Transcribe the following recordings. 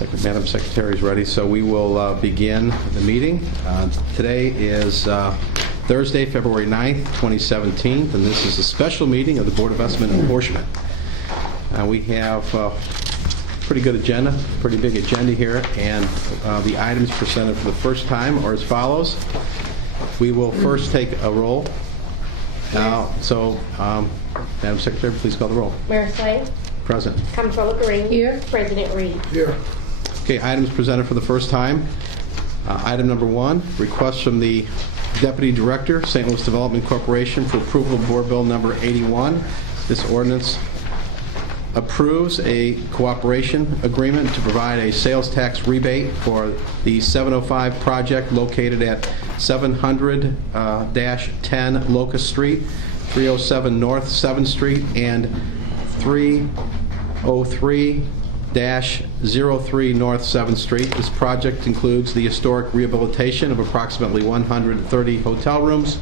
Madam Secretary is ready, so we will begin the meeting. Today is Thursday, February 9th, 2017, and this is a special meeting of the Board of Estimate and Apportionment. We have a pretty good agenda, pretty big agenda here, and the items presented for the first time are as follows. We will first take a roll. Madam Secretary, please call the roll. Mayor Slay. Present. Comptroller Green. Here. President Reed. Here. Okay, items presented for the first time. Item number 1, request from the Deputy Director, St. Louis Development Corporation for approval of Board Bill number 81. This ordinance approves a cooperation agreement to provide a sales tax rebate for the 705 project located at 700-10 Locust Street, 307 North 7th Street, and 303-03 North 7th Street. This project includes the historic rehabilitation of approximately 130 hotel rooms,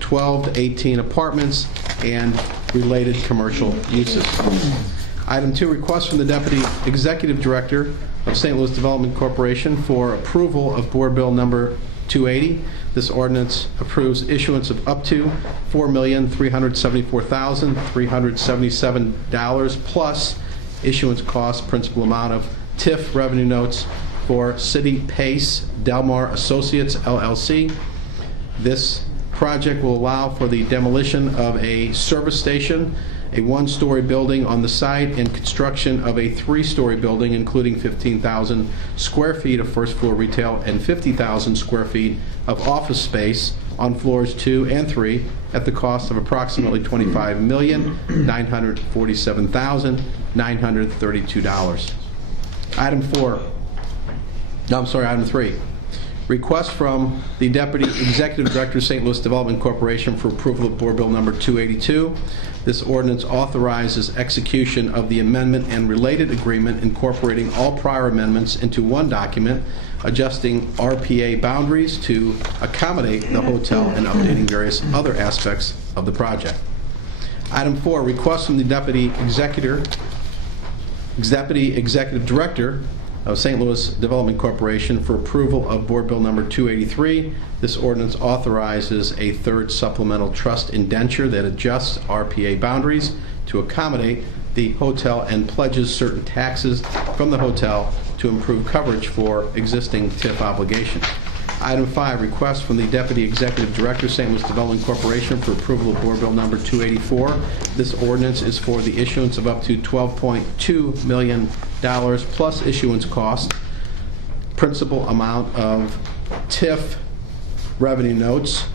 12 to 18 apartments, and related commercial uses. Item 2, request from the Deputy Executive Director of St. Louis Development Corporation for approval of Board Bill number 280. This ordinance approves issuance of up to $4,374,377 plus issuance cost principal amount of TIF revenue notes for City Pace Delmar Associates LLC. This project will allow for the demolition of a service station, a 1-story building on the site, and construction of a 3-story building including 15,000 square feet of first-floor retail and 50,000 square feet of office space on floors 2 and 3 at the cost of approximately $25,947,932. Item 3. Request from the Deputy Executive Director, St. Louis Development Corporation for approval of Board Bill number 282. This ordinance authorizes execution of the amendment and related agreement incorporating all prior amendments into one document, adjusting RPA boundaries to accommodate the hotel and updating various other aspects of the project. Item 4, request from the Deputy Executive Director of St. Louis Development Corporation for approval of Board Bill number 283. This ordinance authorizes a third supplemental trust indenture that adjusts RPA boundaries to accommodate the hotel and pledges certain taxes from the hotel to improve coverage for existing TIF obligations. Item 5, request from the Deputy Executive Director, St. Louis Development Corporation for approval of Board Bill number 284. This ordinance is for the issuance of up to $12.2 million plus issuance cost, principal amount of TIF revenue notes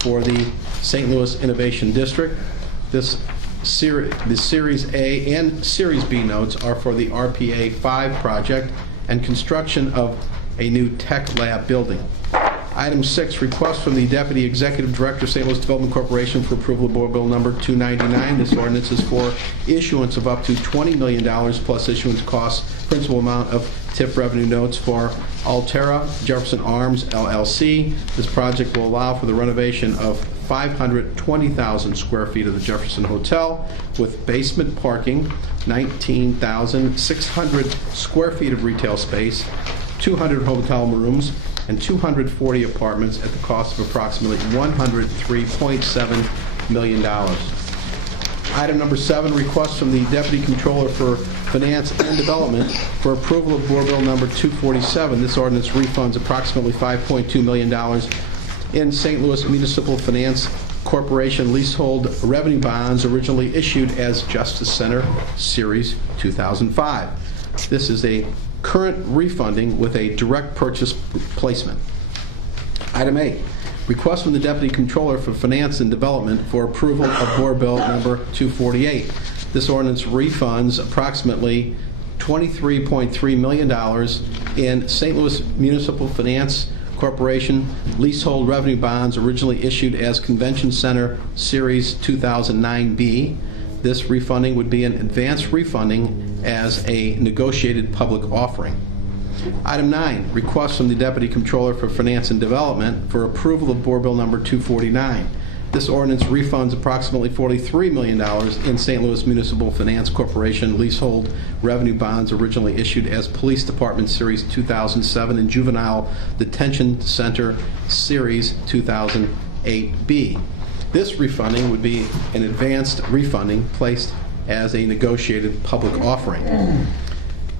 for the St. Louis Innovation District. The Series A and Series B notes are for the RPA 5 project and construction of a new tech lab building. Item 6, request from the Deputy Executive Director, St. Louis Development Corporation for approval of Board Bill number 299. This ordinance is for issuance of up to $20 million plus issuance costs, principal amount of TIF revenue notes for Altera Jefferson Arms LLC. This project will allow for the renovation of 520,000 square feet of the Jefferson Hotel with basement parking, 19,600 square feet of retail space, 200 hotel rooms, and 240 apartments at the cost of approximately $103.7 million. Item number 7, request from the Deputy Controller for Finance and Development for approval of Board Bill number 247. This ordinance refunds approximately $5.2 million in St. Louis Municipal Finance Corporation leasehold revenue bonds originally issued as Justice Center Series 2005. This is a current refunding with a direct purchase placement. Item 8, request from the Deputy Controller for Finance and Development for approval of Board Bill number 248. This ordinance refunds approximately $23.3 million in St. Louis Municipal Finance Corporation leasehold revenue bonds originally issued as Convention Center Series 2009B. This refunding would be an advance refunding as a negotiated public offering. Item 9, request from the Deputy Controller for Finance and Development for approval of Board Bill number 249. This ordinance refunds approximately $43 million in St. Louis Municipal Finance Corporation leasehold revenue bonds originally issued as Police Department Series 2007 and Juvenile Detention Center Series 2008B. This refunding would be an advanced refunding placed as a negotiated public offering.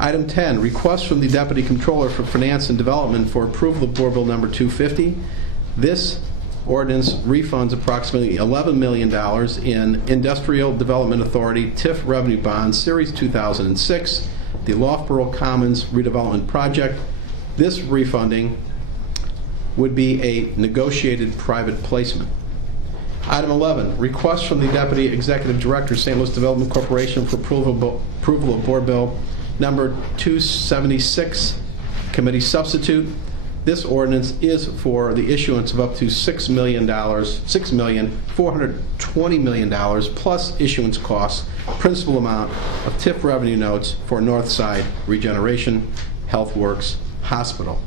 Item 10, request from the Deputy Controller for Finance and Development for approval of Board Bill Number 250. This ordinance refunds approximately $11 million in Industrial Development Authority TIF revenue bonds, Series 2006, the Loughborough Commons redevelopment project. This refunding would be a negotiated private placement. Item 11, request from the Deputy Executive Director, St. Louis Development Corporation for approval of Board Bill Number 276, Committee Substitute. This ordinance is for the issuance of up to $6,420 million plus issuance costs, principal amount of TIF revenue notes for Northside Regeneration HealthWorks Hospital.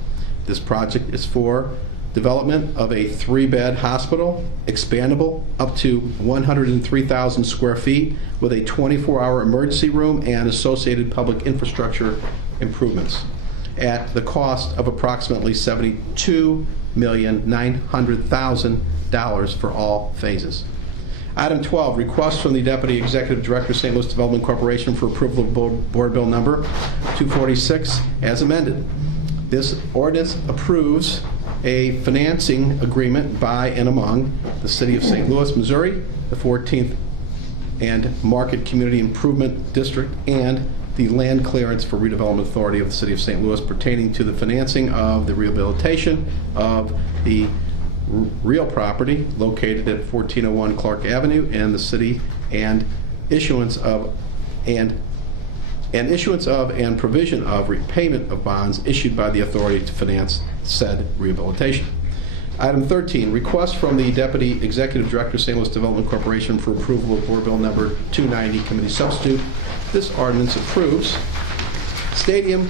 This project is for development of a 3-bed hospital, expandable up to 103,000 square feet with a 24-hour emergency room and associated public infrastructure improvements at the cost of approximately $72,900,000 for all phases. Item 12, request from the Deputy Executive Director, St. Louis Development Corporation for approval of Board Bill Number 246 as amended. This ordinance approves a financing agreement by and among the City of St. Louis, Missouri, the 14th and Market Community Improvement District, and the Land Clearance for Redevelopment Authority of the City of St. Louis pertaining to the financing of the rehabilitation of the real property located at 1401 Clark Avenue in the city and issuance of and provision of repayment of bonds issued by the authority to finance said rehabilitation. Item 13, request from the Deputy Executive Director, St. Louis Development Corporation for approval of Board Bill Number 290, Committee Substitute. This ordinance approves stadium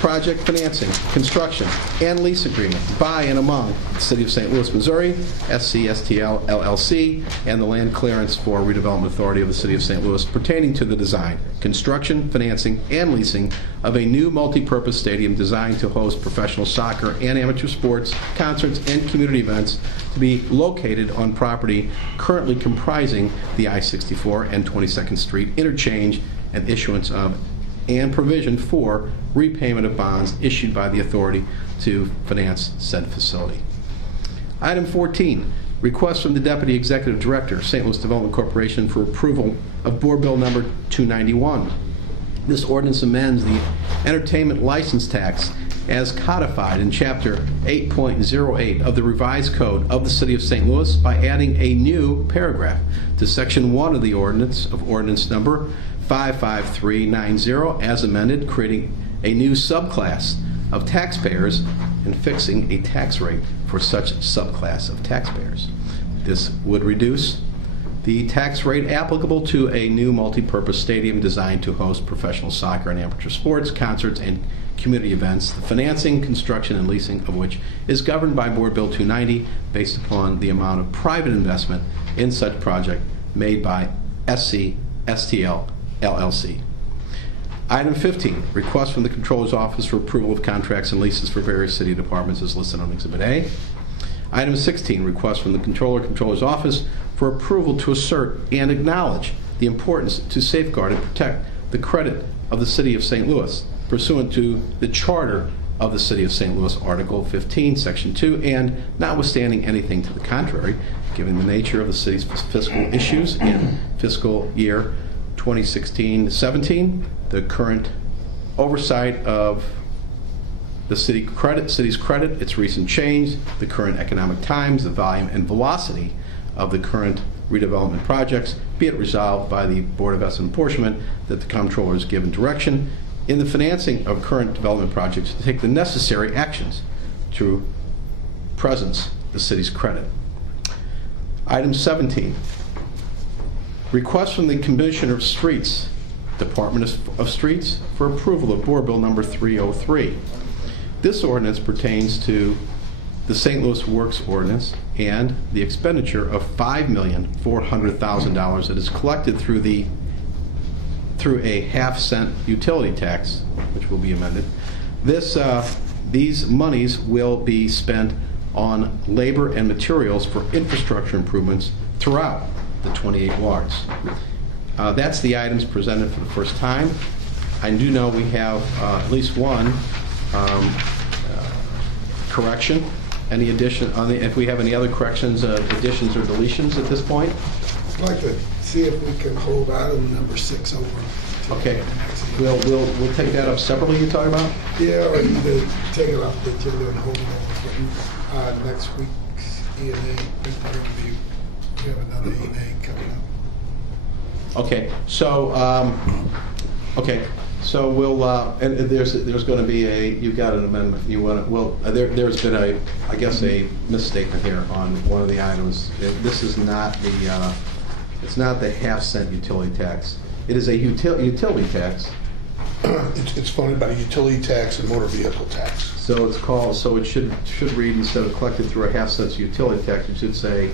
project financing, construction, and lease agreement by and among the City of St. Louis, Missouri, SCSTL LLC, and the Land Clearance for Redevelopment Authority of the City of St. Louis pertaining to the design, construction, financing, and leasing of a new multi-purpose stadium designed to host professional soccer and amateur sports, concerts, and community events to be located on property currently comprising the I-64 and 22nd Street interchange and issuance of and provision for repayment of bonds issued by the authority to finance said facility. Item 14, request from the Deputy Executive Director, St. Louis Development Corporation for approval of Board Bill Number 291. This ordinance amends the entertainment license tax as codified in Chapter 8.08 of the Revised Code of the City of St. Louis by adding a new paragraph to Section 1 of the ordinance number 55390 as amended, creating a new subclass of taxpayers and fixing a tax rate for such subclass of taxpayers. This would reduce the tax rate applicable to a new multi-purpose stadium designed to host professional soccer and amateur sports, concerts, and community events, the financing, construction, and leasing of which is governed by Board Bill 290 based upon the amount of private investment in such project made by SCSTL LLC. Item 15, request from the Controller's Office for approval of contracts and leases for various city departments is listed on Exhibit A. Item 16, request from the Controller's Office for approval to assert and acknowledge the importance to safeguard and protect the credit of the City of St. Louis pursuant to the Charter of the City of St. Louis, Article 15, Section 2, and notwithstanding anything to the contrary, given the nature of the city's fiscal issues in fiscal year 2016-17, the current oversight of the city's credit, its recent change, the current economic times, the volume and velocity of the current redevelopment projects, be it resolved by the Board of Apportionment that the Comptroller is given direction in the financing of current development projects to take the necessary actions to presence the city's credit. Item 17, request from the Commissioner of Streets, Department of Streets, for approval of Board Bill Number 303. This ordinance pertains to the St. Louis Works ordinance and the expenditure of $5,400,000 that is collected through a half-cent utility tax, which will be amended. These monies will be spent on labor and materials for infrastructure improvements throughout the 28 wards. That's the items presented for the first time. I do know we have at least one correction. Any addition, if we have any other corrections, additions, or deletions at this point? I'd like to see if we can hold item number 6 over. Okay. We'll take that up separately, you're talking about? Yeah, or you could take it off the agenda and hold it over for next week's E&A. We have another E&A coming up. Okay, so, so we'll, and there's going to be you've got an amendment. You want to, well, there's been I guess a misstatement here on one of the items. This is not it's not the half-cent utility tax. It is a utility tax. It's funded by utility tax and motor vehicle tax. So it's called, so it should read, instead of collected through a half-cent utility tax, it should say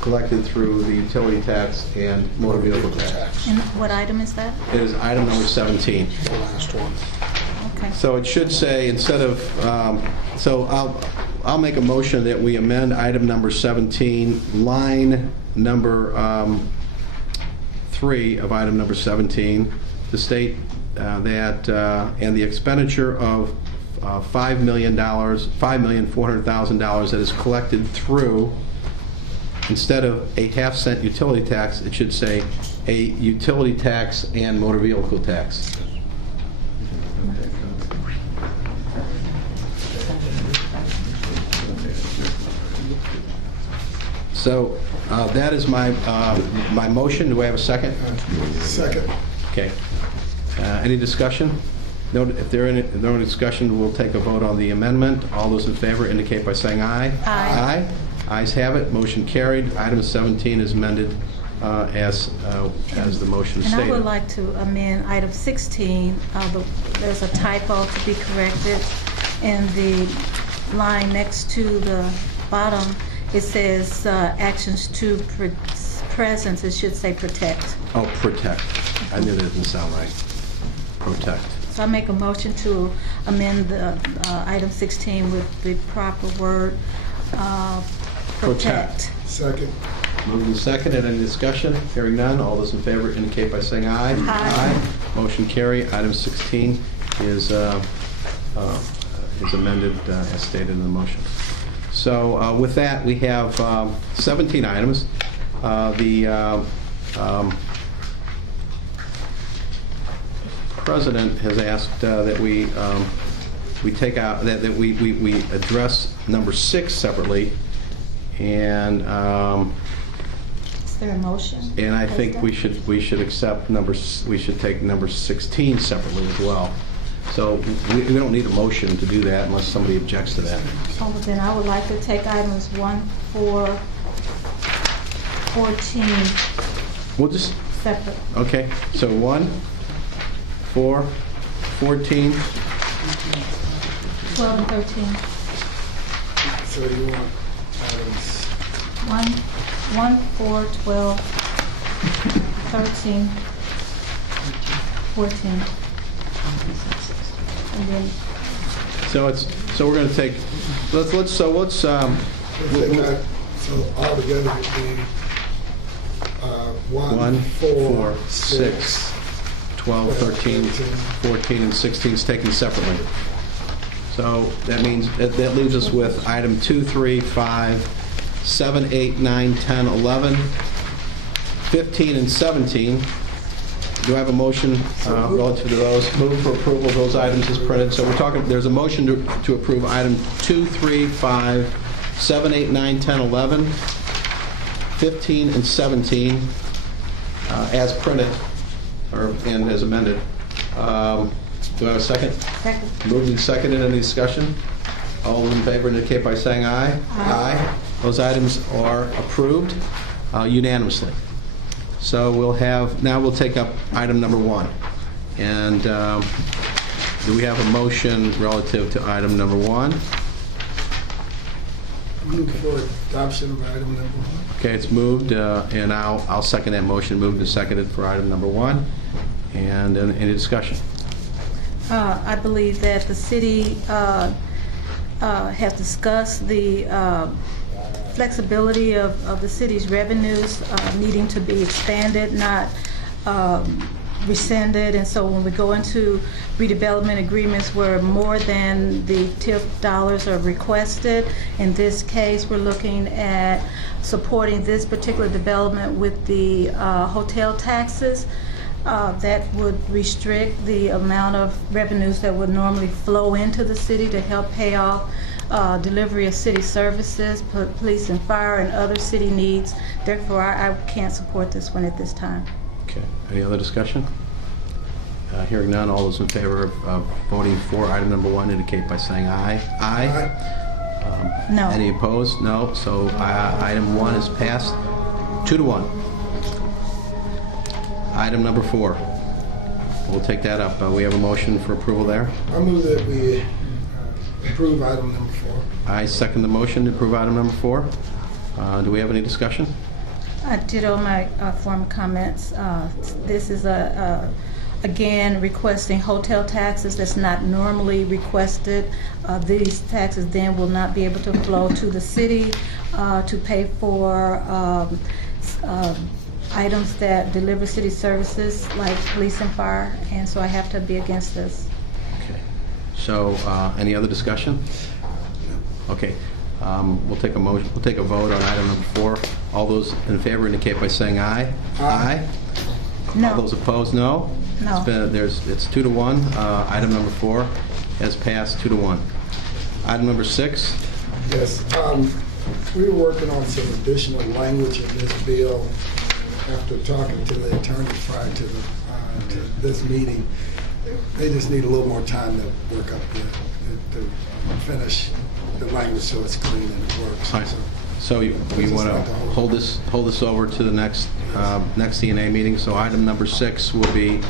collected through the utility tax and motor vehicle tax. And what item is that? It is item number 17. The last one. Okay. So it should say, instead of, so I'll make a motion that we amend item number 17, line number 3 of item number 17, to state that, and the expenditure of $5,400,000 that is collected through, instead of a half-cent utility tax, it should say a utility tax and motor vehicle tax. So that is my motion. Do I have a second? Second. Okay. Any discussion? No. If there is no discussion, we'll take a vote on the amendment. All those in favor indicate by saying aye. Aye. Ayes have it. Motion carried. Item 17 is amended as the motion stated. And I would like to amend item 16. There's a typo to be corrected in the line next to the bottom. It says actions to presence. It should say protect. Oh, protect. I knew that didn't sound right. Protect. So I make a motion to amend the item 16 with the proper word protect. Second. Moved and seconded. Any discussion? Hearing none. All those in favor indicate by saying aye. Aye. Motion carried. Item 16 is amended as stated in the motion. So with that, we have 17 items. The President has asked that we take out that we address number 6 separately, and Is there a motion? and I think we should accept we should take number 16 separately as well. So we don't need a motion to do that unless somebody objects to that. Oh, but then I would like to take items 1, 4, 14 We'll just, separate. okay, so 1, 4, 14, 12 and 13. So you want items 1, 4, 12, 13, 14. And then so we're going to take, let's so altogether it would be 1, 4, 6, 12, 13, 14, and 16 is taken separately. So that means, that leaves us with item 2, 3, 5, 7, 8, 9, 10, 11, 15, and 17. Do I have a motion relative to those? Move for approval of those items as printed. So we're talking, there's a motion to approve item 2, 3, 5, 7, 8, 9, 10, 11, 15, and 17 as printed, and as amended. Do I have a second? second. Moved and seconded. Any discussion? All in favor indicate by saying aye. Aye. Those items are approved unanimously. So now we'll take up item number 1. And do we have a motion relative to item number 1? Move for adoption of item number 1. Okay, it's moved, and I'll second that motion. Moved and seconded for item number 1. And any discussion? I believe that the city has discussed the flexibility of the city's revenues needing to be expanded, not rescinded. And so when we go into redevelopment agreements where more than the TIF dollars are requested, in this case, we're looking at supporting this particular development with the hotel taxes. That would restrict the amount of revenues that would normally flow into the city to help pay off delivery of city services, police and fire, and other city needs. Therefore, I can't support this one at this time. Okay, any other discussion? Hearing none, all those in favor of voting for item number 1 indicate by saying aye. Aye. No. Any opposed? No. So item 1 is passed 2-1. Item number 4. We'll take that up. We have a motion for approval there. I move that we approve item number 4. I second the motion to approve item number 4. Do we have any discussion? I ditto my former comments. This is again requesting hotel taxes that's not normally requested. These taxes then will not be able to flow to the city to pay for items that deliver city services like police and fire, and so I have to be against this. Okay. So any other discussion? Okay. We'll take a motion. We'll take a vote on item number 4. All those in favor indicate by saying aye. Aye. No. All those opposed, no. No. It's 2-1. Item number 4 has passed 2-1. Item number 6. Yes, we were working on some additional language in this bill after talking to the attorney prior to this meeting. They just need a little more time to work up to finish the language so it's clean and it works. Right. So we want to hold this over to the next CNA meeting. So item number 6 will be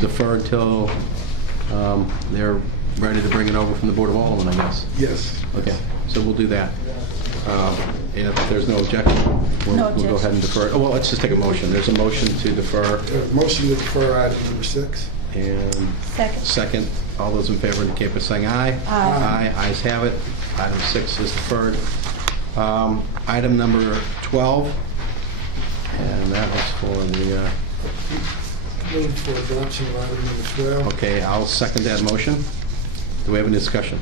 deferred till they're ready to bring it over from the Board of Aldermen, I guess. Yes. Okay, so we'll do that. If there's no objection, we'll go ahead and defer it. Oh, well, let's just take a motion. There's a motion to defer. Motion to defer item number 6. And second. All those in favor indicate by saying aye. Aye. Aye. Ayes have it. Item 6 is deferred. Item number 12, and that was for the... Move for adoption of item number 12. Okay, I'll second that motion. Do we have any discussion?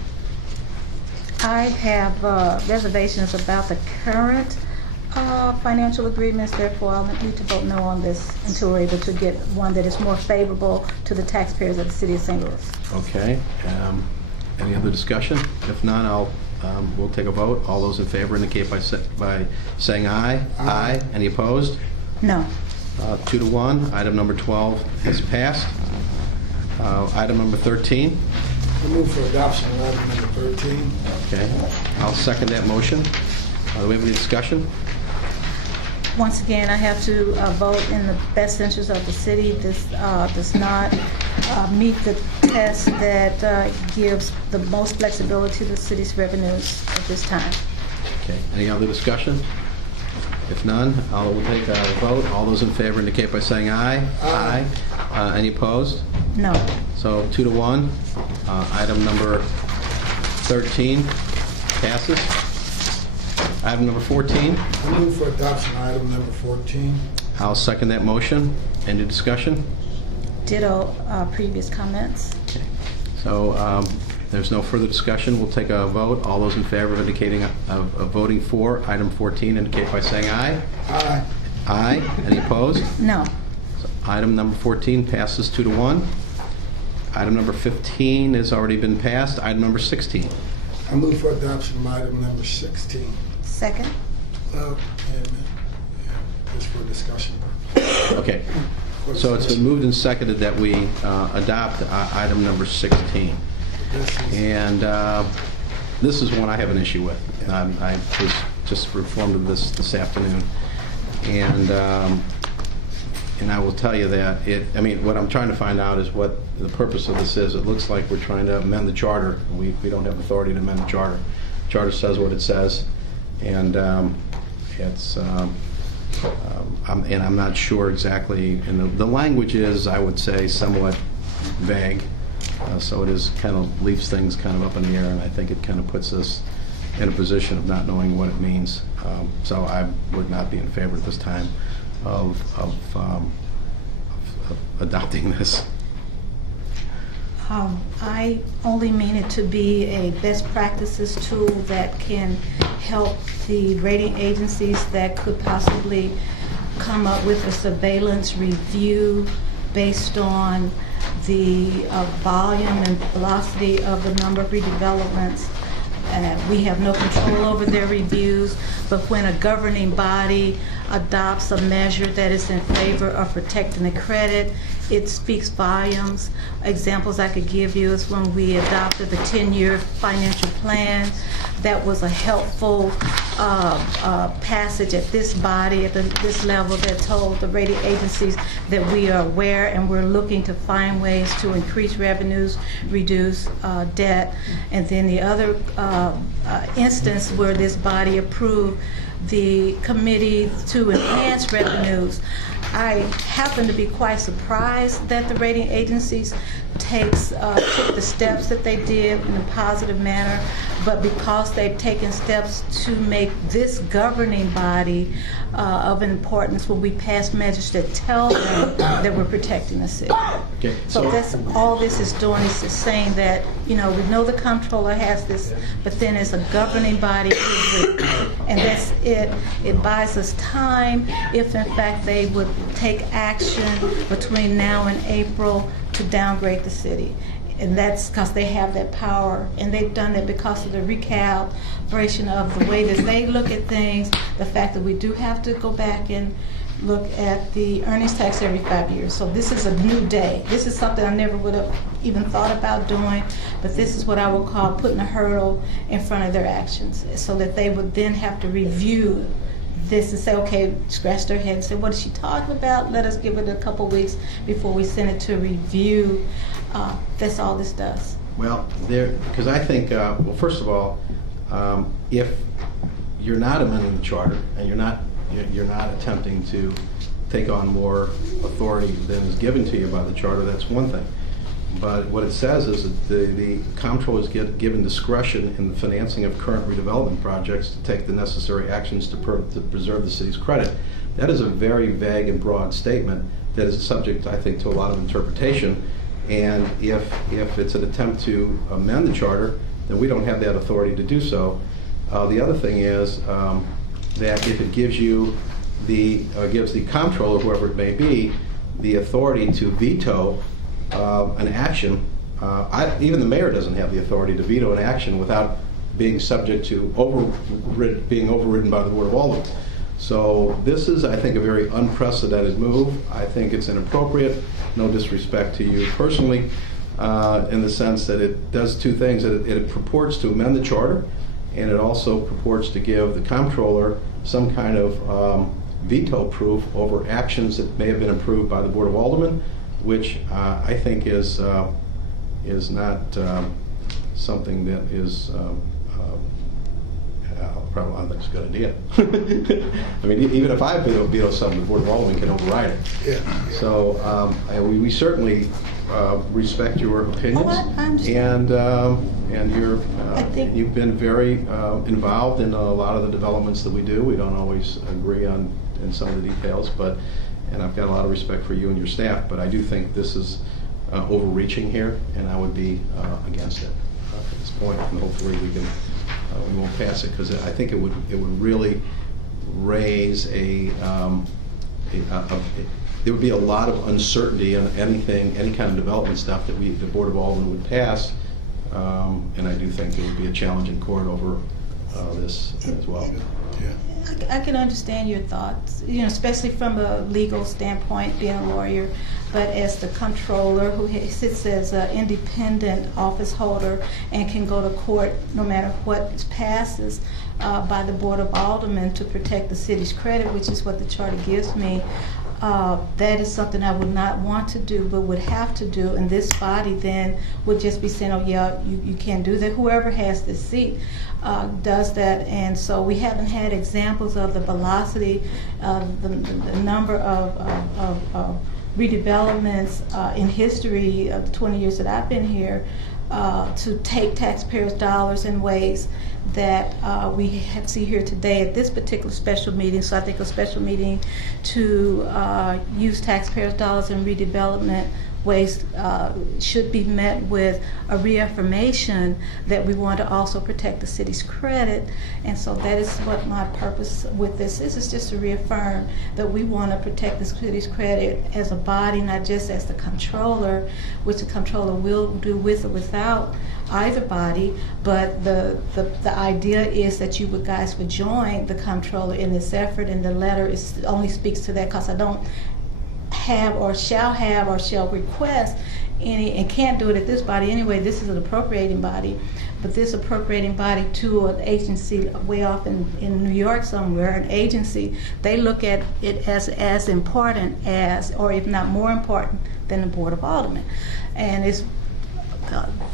I have reservations about the current financial agreements, therefore I'll need to vote no on this until we're able to get one that is more favorable to the taxpayers of the city of St. Louis. Okay. Any other discussion? If none, we'll take a vote. All those in favor indicate by saying aye. Aye. Any opposed? No. 2-1. Item number 12 has passed. Item number 13. I move for adoption of item number 13. Okay. I'll second that motion. Do we have any discussion? Once again, I have to vote in the best interest of the city. This does not meet the test that gives the most flexibility to the city's revenues at this time. Okay. Any other discussion? If none, we'll take a vote. All those in favor indicate by saying aye. Aye. Any opposed? No. So 2-1. Item number 13 passes. Item number 14. I move for adoption of item number 14. I'll second that motion. Any discussion? Ditto previous comments. Okay. So there's no further discussion. We'll take a vote. All those in favor of indicating of voting for item 14 indicate by saying aye. Aye. Aye. Any opposed? No. So item number 14 passes 2-1. Item number 15 has already been passed. Item number 16. I move for adoption of item number 16. Second. Just for discussion. Okay. So it's been moved and seconded that we adopt item number 16. And this is one I have an issue with. I was just informed of this afternoon. And I will tell you that what I'm trying to find out is what the purpose of this is. It looks like we're trying to amend the charter. We don't have authority to amend the charter. Charter says what it says, and I'm not sure exactly, and the language is, I would say, somewhat vague, so it is kind of leaves things kind of up in the air, and I think it kind of puts us in a position of not knowing what it means. So I would not be in favor at this time of adopting this. I only mean it to be a best practices tool that can help the rating agencies that could possibly come up with a surveillance review based on the volume and velocity of the number of redevelopments. We have no control over their reviews, but when a governing body adopts a measure that is in favor of protecting the credit, it speaks volumes. Examples I could give you is when we adopted the 10-year financial plan. That was a helpful passage at this body, at this level, that told the rating agencies that we are aware and we're looking to find ways to increase revenues, reduce debt. And then the other instance where this body approved the committee to enhance revenues, I happen to be quite surprised that the rating agencies took the steps that they did in a positive manner, but because they've taken steps to make this governing body of importance when we pass measures that tell them that we're protecting the city. Okay, So that's all this is doing, is just saying that, we know the comptroller has this, but then it's a governing body, and that's it. It buys us time if in fact they would take action between now and April to downgrade the city. And that's because they have that power, and they've done it because of the recalibration of the way that they look at things, the fact that we do have to go back and look at the earnings tax every 5 years. So this is a new day. This is something I never would have even thought about doing, but this is what I would call putting a hurdle in front of their actions, so that they would then have to review this and say, okay, scratch their head and say, what is she talking about? Let us give it a couple weeks before we send it to review. That's all this does. Well, because I think, well, first of all, if you're not amending the charter and you're not attempting to take on more authority than is given to you by the charter, that's one thing. But what it says is that the comptroller is given discretion in the financing of current redevelopment projects to take the necessary actions to preserve the city's credit. That is a very vague and broad statement that is subject, I think, to a lot of interpretation. And if it's an attempt to amend the charter, then we don't have that authority to do so. The other thing is that if it gives you gives the comptroller, whoever it may be, the authority to veto an action, even the mayor doesn't have the authority to veto an action without being subject to being overridden by the Board of Aldermen. So this is, I think, a very unprecedented move. I think it's inappropriate, no disrespect to you personally, in the sense that it does two things. It purports to amend the charter, and it also purports to give the comptroller some kind of veto proof over actions that may have been approved by the Board of Aldermen, which I think is not something that is probably I don't think it's a good idea. I mean, even if I veto something, the Board of Aldermen can override it. Yeah. So we certainly respect your opinions, I understand. And you've been very involved in a lot of the developments that we do. We don't always agree on in some of the details, and I've got a lot of respect for you and your staff, but I do think this is overreaching here, and I would be against it at this point. And hopefully we won't pass it, because I think it would really raise there would be a lot of uncertainty on any kind of development stuff that the Board of Aldermen would pass, and I do think there would be a challenge in court over this as well. Yeah. I can understand your thoughts, especially from a legal standpoint, being a lawyer, but as the comptroller who sits as an independent office holder and can go to court no matter what passes by the Board of Aldermen to protect the city's credit, which is what the charter gives me, that is something I would not want to do, but would have to do, and this body then would just be saying, oh yeah, you can't do that. Whoever has this seat does that, and so we haven't had examples of the velocity, the number of redevelopments in history of the 20 years that I've been here, to take taxpayers' dollars in ways that we have see here today at this particular special meeting. So I think a special meeting to use taxpayers' dollars in redevelopment ways should be met with a reaffirmation that we want to also protect the city's credit. And so that is what my purpose with this is just to reaffirm that we want to protect the city's credit as a body, not just as the controller, which the controller will do with or without either body, but the idea is that you guys would join the controller in this effort, and the letter only speaks to that because I don't have or shall request any, and can't do it at this body anyway. This is an appropriating body, but this appropriating body to an agency way off in New York somewhere, an agency, they look at it as important as, or if not more important than the Board of Aldermen. And it's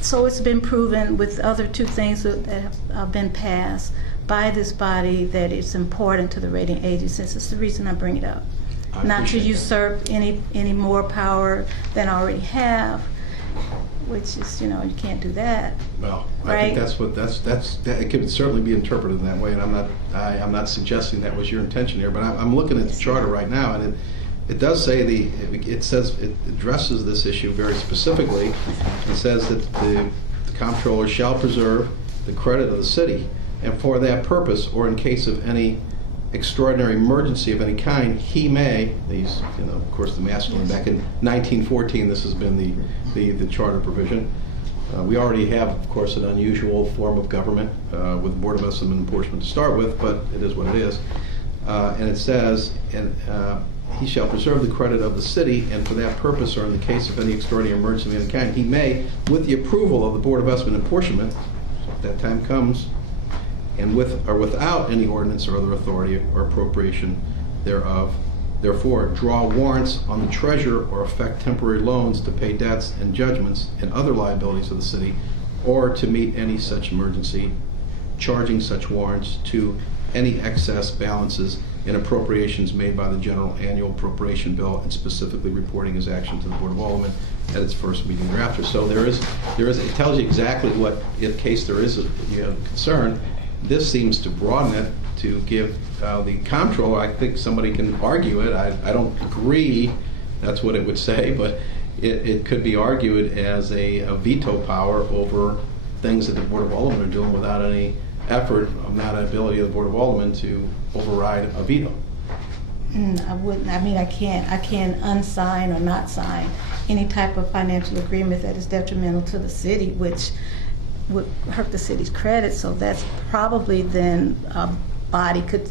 so it's been proven with other two things that have been passed by this body that it's important to the rating agencies. It's the reason I bring it up. Not to usurp any more power than I already have, which is, you can't do that. Well, right? I think that it could certainly be interpreted in that way, and I'm not suggesting that was your intention here, but I'm looking at the charter right now, and it does say it says it addresses this issue very specifically. It says that the comptroller shall preserve the credit of the city, and for that purpose, or in case of any extraordinary emergency of any kind, he may, of course, the masculine, back in 1914, this has been the charter provision. We already have, of course, an unusual form of government with Board of Estimate and Apportionment to start with, but it is what it is. And it says, he shall preserve the credit of the city, and for that purpose, or in the case of any extraordinary emergency of any kind, he may, with the approval of the Board of Estimate and Apportionment, if that time comes, and with or without any ordinance or other authority or appropriation thereof, therefore, draw warrants on the treasurer or effect temporary loans to pay debts and judgments and other liabilities of the city, or to meet any such emergency, charging such warrants to any excess balances in appropriations made by the general annual appropriation bill, and specifically reporting his action to the Board of Aldermen at its first meeting thereafter. So it tells you exactly what, in case there is a concern. This seems to broaden it to give the comptroller, I think somebody can argue it, I don't agree that's what it would say, but it could be argued as a veto power over things that the Board of Aldermen are doing without any effort, not an ability of the Board of Aldermen to override a veto. I wouldn't. I mean, I can't unsign or not sign any type of financial agreement that is detrimental to the city, which would hurt the city's credit. So that's probably then a body could,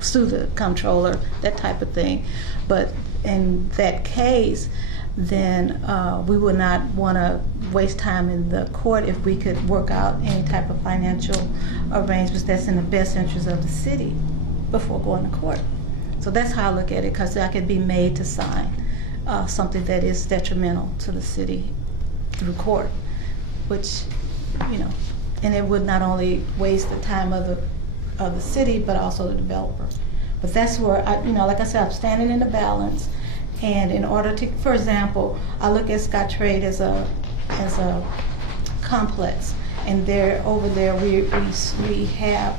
sue the comptroller, that type of thing. But in that case, then we would not want to waste time in the court if we could work out any type of financial arrangements that's in the best interest of the city before going to court. So that's how I look at it, because I could be made to sign something that is detrimental to the city through court, which, and it would not only waste the time of the city, but also the developer. But that's where, like I said, I'm standing in the balance. And in order to, for example, I look at Scottrade as a complex, and over there we have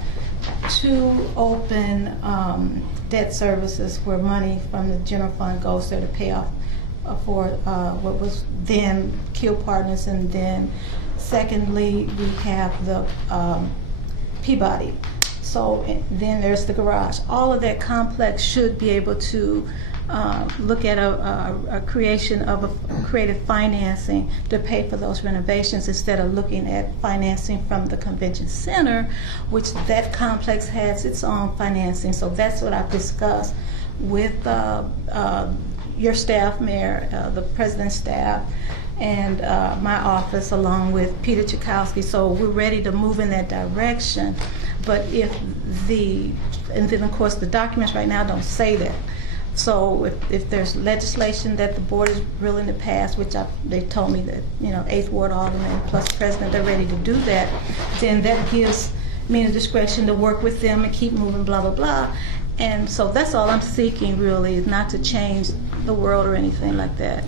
two open debt services where money from the general fund goes there to pay off for what was then Kill Partners, and then secondly we have the Peabody. So then there's the garage. All of that complex should be able to look at a creation of a creative financing to pay for those renovations, instead of looking at financing from the convention center, which that complex has its own financing. So that's what I've discussed with your staff, Mayor, the President's staff, and my office, along with Peter Chakowski. So we're ready to move in that direction. But and then of course the documents right now don't say that. So if there's legislation that the board is willing to pass, which they told me that, 8th Ward Alderman plus President, they're ready to do that, then that gives me the discretion to work with them and keep moving, blah, blah, blah. And so that's all I'm seeking, really, is not to change the world or anything like that.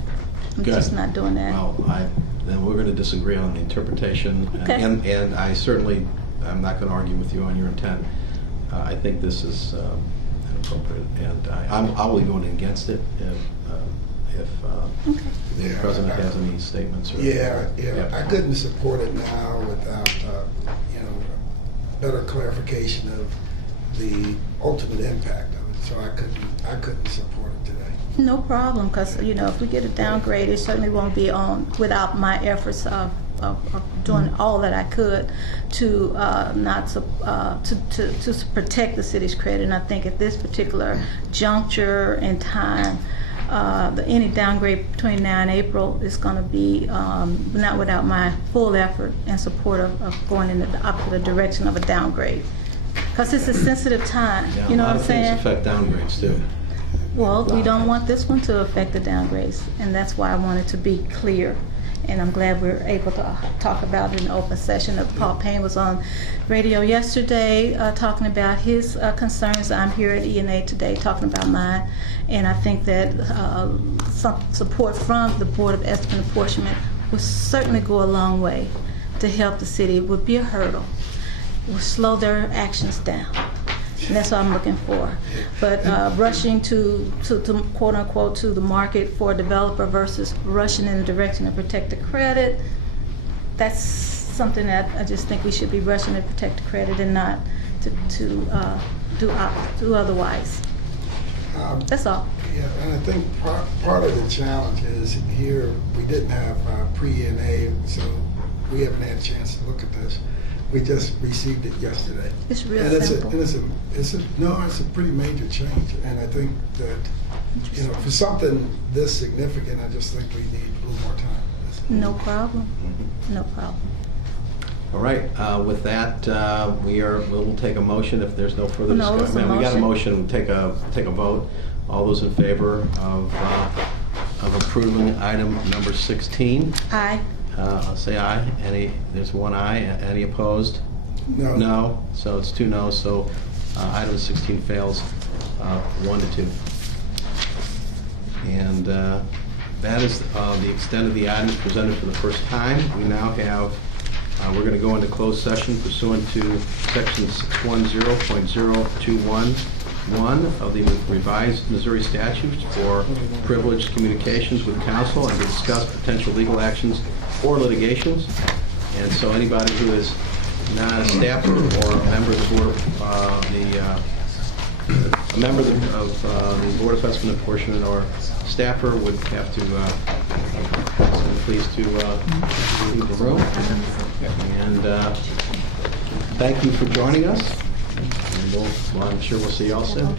I'm Good. just not doing that. Well, then we're going to disagree on the interpretation. Okay. And I'm not going to argue with you on your intent. I think this is inappropriate, and I will be going against it if Okay. the Yeah, president has any statements. Or, Yeah, Yep. I couldn't support it now without, better clarification of the ultimate impact of it. So I couldn't support it today. No problem, because, if we get a downgrade, it certainly won't be on without my efforts of doing all that I could to to protect the city's credit. And I think at this particular juncture in time, any downgrade between now and April is going to be not without my full effort and support of going in the opposite direction of a downgrade. Because it's a sensitive time, Yeah, you know a lot what I'm of saying? things affect downgrades too. Well, we don't want this one to affect the downgrades, and that's why I wanted to be clear. And I'm glad we were able to talk about it in open session. Paul Payne was on radio yesterday talking about his concerns. I'm here at ENA today talking about mine. And I think that some support from the Board of Estimate and Apportionment will certainly go a long way to help the city. It would be a hurdle. It will slow their actions down. And that's what I'm looking for. But rushing to quote unquote to the market for a developer versus rushing in the direction of protect the credit, that's something that I just think we should be rushing to protect the credit and not to do otherwise. That's all. Yeah, and I think part of the challenge is here we didn't have pre-ENA, so we haven't had a chance to look at this. We just received it yesterday. It's real and simple. It's a pretty major change, and I think that for something this significant, I just think we need a little more time. No problem. No problem. All right. With that, we'll take a motion if there's no further No, discussion. it's a We got a motion. motion. Take a vote. All those in favor of approving item number 16? Aye. Say aye. There's one aye. Any opposed? No. No. So it's 2 no's. So item 16 fails 1-2. And that is the extent of the items presented for the first time. We now have, we're going to go into closed session pursuant to section 610.021 of the revised Missouri statutes for privileged communications with counsel and to discuss potential legal actions or litigations. And so anybody who is not a staffer or a member of the board a member of the Board of Estimate and Apportionment or staffer would have to please to leave the room. And thank you for joining us. And I'm sure we'll see you all soon.